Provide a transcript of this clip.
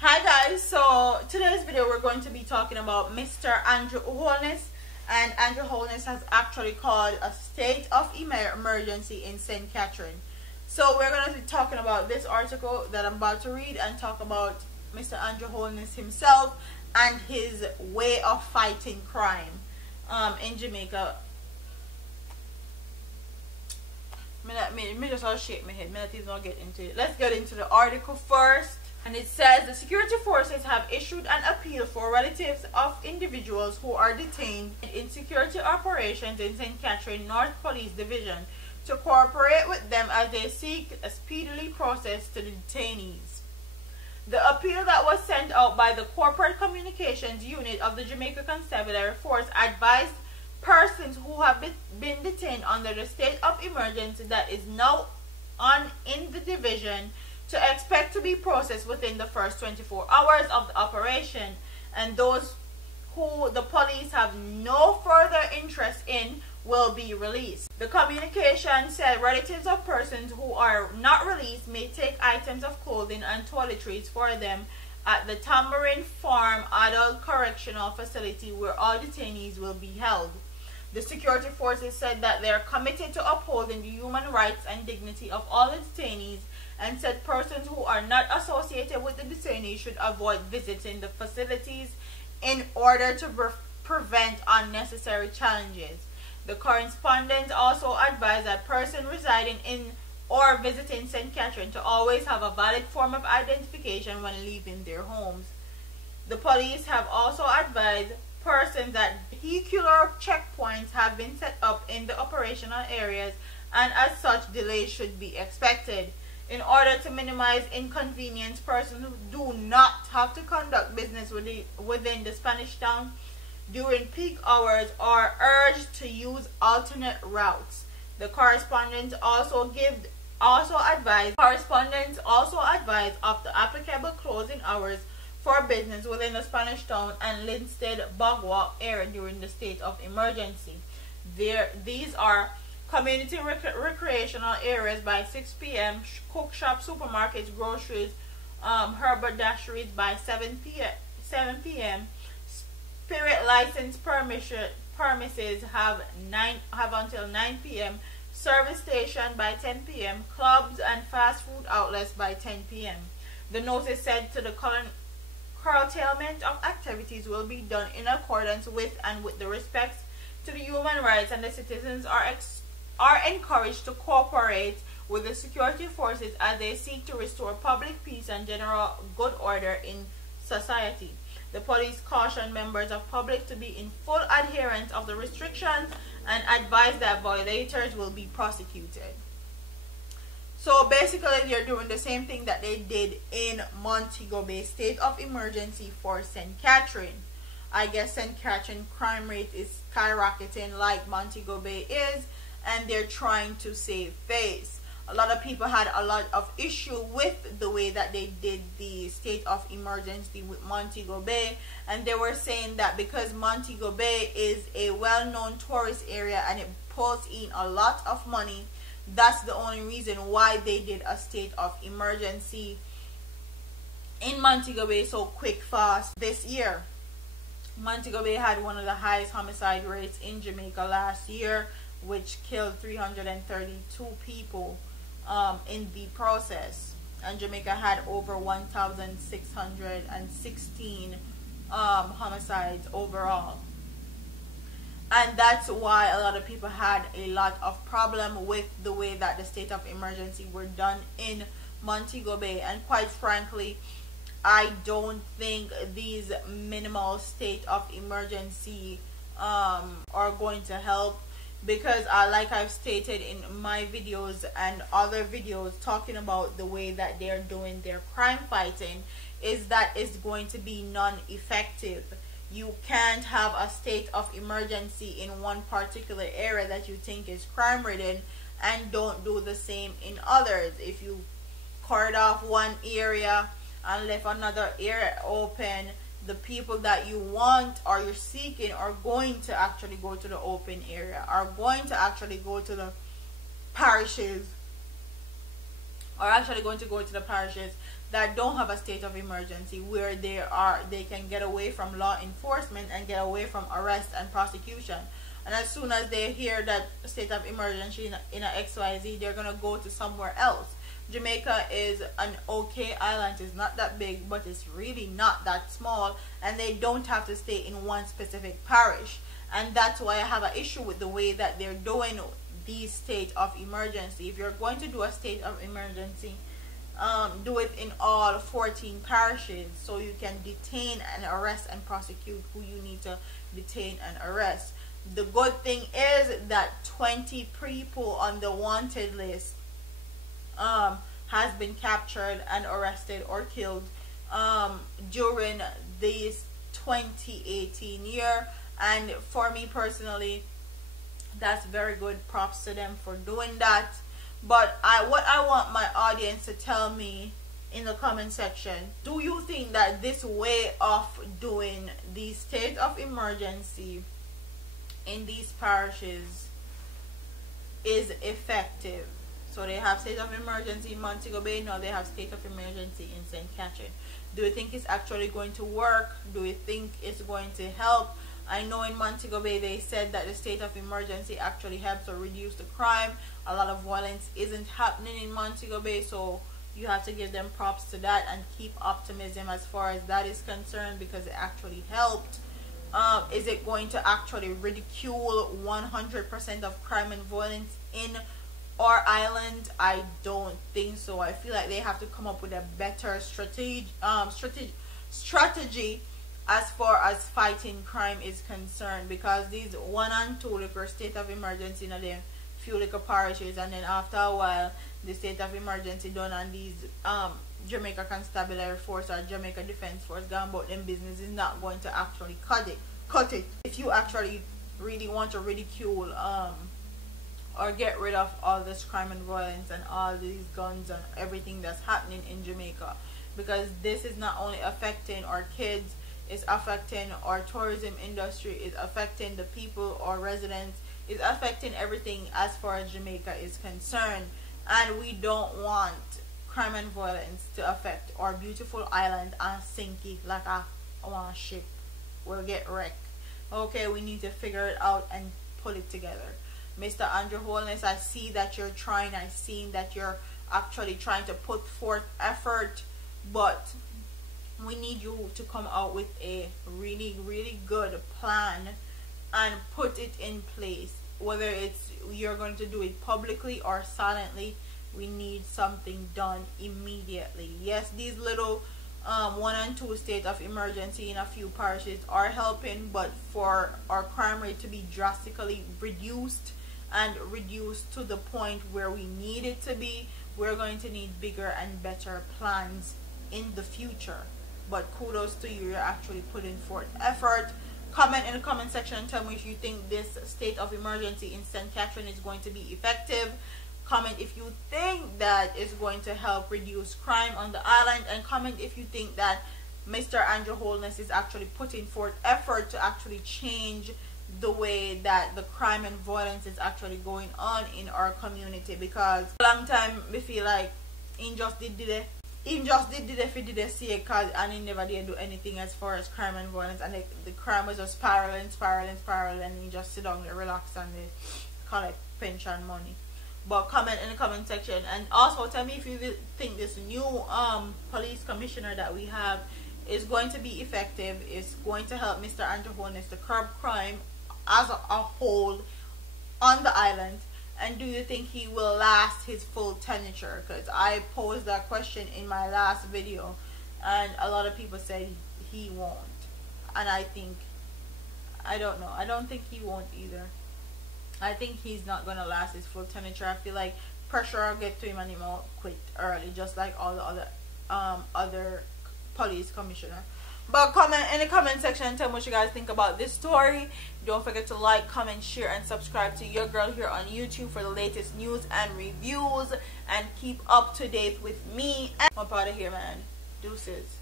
Hi guys, so today's video we're going to be talking about Mr. Andrew Holness, and Andrew Holness has actually called a state of emergency in St. Catherine. So we're going to be talking about this article that I'm about to read and talk about Mr. Andrew Holness himself and his way of fighting crime in Jamaica. Me just all shake my head. Me not even get into it. Let's get into the article first. And it says the security forces have issued an appeal for relatives of individuals who are detained in security operations in St. Catherine North Police Division to cooperate with them as they seek a speedily process to the detainees. The appeal that was sent out by the Corporate Communications Unit of the Jamaica Constabulary Force advised persons who have been detained under the state of emergency that is now on in the division to expect to be processed within the first 24 hours of the operation, and those who the police have no further interest in will be released. The communication said relatives of persons who are not released may take items of clothing and toiletries for them at the Tambourine Farm Adult Correctional Facility where all detainees will be held. The security forces said that they are committed to upholding the human rights and dignity of all the detainees, and said persons who are not associated with the detainees should avoid visiting the facilities in order to prevent unnecessary challenges. The correspondent also advised that persons residing in or visiting St. Catherine to always have a valid form of identification when leaving their homes. The police have also advised persons that vehicular checkpoints have been set up in the operational areas, and as such delays should be expected. In order to minimize inconvenience, persons who do not have to conduct business within the Spanish Town during peak hours are urged to use alternate routes. The correspondent also advised of the applicable closing hours for business within the Spanish Town and Linstead Bogwalk area during the state of emergency. These are community recreational areas by 6 p.m., cook shop, supermarkets, groceries, haberdasheries by 7 p.m. Spirit license premises have until 9 p.m. Service station by 10 p.m. Clubs and fast food outlets by 10 p.m. The notice said to the curtailment of activities will be done in accordance with and with the respect to the human rights, and the citizens are encouraged to cooperate with the security forces as they seek to restore public peace and general good order in society. The police cautioned members of public to be in full adherence of the restrictions and advised that violators will be prosecuted. So basically they're doing the same thing that they did in Montego Bay, state of emergency for St. Catherine. I guess St. Catherine crime rate is skyrocketing like Montego Bay is, and they're trying to save face. A lot of people had a lot of issue with the way that they did the state of emergency with Montego Bay, and they were saying that because Montego Bay is a well-known tourist area and it pulls in a lot of money, that's the only reason why they did a state of emergency in Montego Bay so quick fast this year. Montego Bay had one of the highest homicide rates in Jamaica last year, which killed 332 people in the process, and Jamaica had over 1,616 homicides overall. And that's why a lot of people had a lot of problem with the way that the state of emergency were done in Montego Bay. And quite frankly, I don't think these minimal state of emergency are going to help, because like I've stated in my videos and other videos talking about the way that they're doing their crime fighting, is that it's going to be non-effective. You can't have a state of emergency in one particular area that you think is crime ridden and don't do the same in others. If you cordon off one area and left another area open, the people that you want or you're seeking are going to actually go to the open area, are going to actually go to the parishes, that don't have a state of emergency, where they can get away from law enforcement and get away from arrest and prosecution. And as soon as they hear that state of emergency in a XYZ, they're gonna go to somewhere else. Jamaica is an okay island. It's not that big, but it's really not that small, and they don't have to stay in one specific parish. And that's why I have an issue with the way that they're doing these state of emergency. If you're going to do a state of emergency, do it in all 14 parishes, so you can detain and arrest and prosecute who you need to detain and arrest. The good thing is that 20 people on the wanted list has been captured and arrested or killed during this 2018 year, and for me personally, that's very good. Props to them for doing that. But what I want my audience to tell me in the comment section, do you think that this way of doing the state of emergency in these parishes is effective? So they have state of emergency in Montego Bay, now they have state of emergency in St. Catherine. Do you think it's actually going to work? Do you think it's going to help? I know in Montego Bay they said that the state of emergency actually helps to reduce the crime. A lot of violence isn't happening in Montego Bay, so you have to give them props to that and keep optimism as far as that is concerned, because it actually helped. Is it going to actually ridicule 100% of crime and violence in our island? I don't think so. I feel like they have to come up with a better strategy as far as fighting crime is concerned, because these 1 and 2 liquor state of emergency in them few liquor parishes, and then after a while the state of emergency done on these Jamaica Constabulary Force or Jamaica Defense Force gone about them business is not going to actually cut it. If you actually really want to ridicule or get rid of all this crime and violence and all these guns and everything that's happening in Jamaica, because this is not only affecting our kids, it's affecting our tourism industry, it's affecting the people or residents, it's affecting everything as far as Jamaica is concerned. And we don't want crime and violence to affect our beautiful island and sink it like a ship will get wrecked. Okay, we need to figure it out and pull it together. Mr. Andrew Holness, I see that you're trying, I see that you're actually trying to put forth effort, but we need you to come out with a really, really good plan and put it in place. Whether it's you're going to do it publicly or silently, we need something done immediately. Yes, these little 1 and 2 state of emergency in a few parishes are helping, but for our crime rate to be drastically reduced and reduced to the point where we need it to be, we're going to need bigger and better plans in the future. But kudos to you, you're actually putting forth effort. Comment in the comment section and tell me if you think this state of emergency in St. Catherine is going to be effective. Comment if you think that it's going to help reduce crime on the island, and comment if you think that Mr. Andrew Holness is actually putting forth effort to actually change the way that the crime and violence is actually going on in our community. Because a long time we feel like he just did it if he did see a cause, and he never did do anything as far as crime and violence, and the crime was just spiraling, and he just sit down and relax and they collect pension money. But comment in the comment section, and also tell me if you think this new police commissioner that we have is going to be effective, is going to help Mr. Andrew Holness to curb crime as a whole on the island. And do you think he will last his full tenure? Because I posed that question in my last video, and a lot of people said he won't. And I don't know. I don't think he won't either. I think he's not going to last his full tenure. I feel like pressure will get to him and he will quit early, just like all the other police commissioner. But comment in the comment section and tell me what you guys think about this story. Don't forget to like, comment, share, and subscribe to your girl here on YouTube for the latest news and reviews. And keep up to date with me. And I'm out of here, man. Deuces.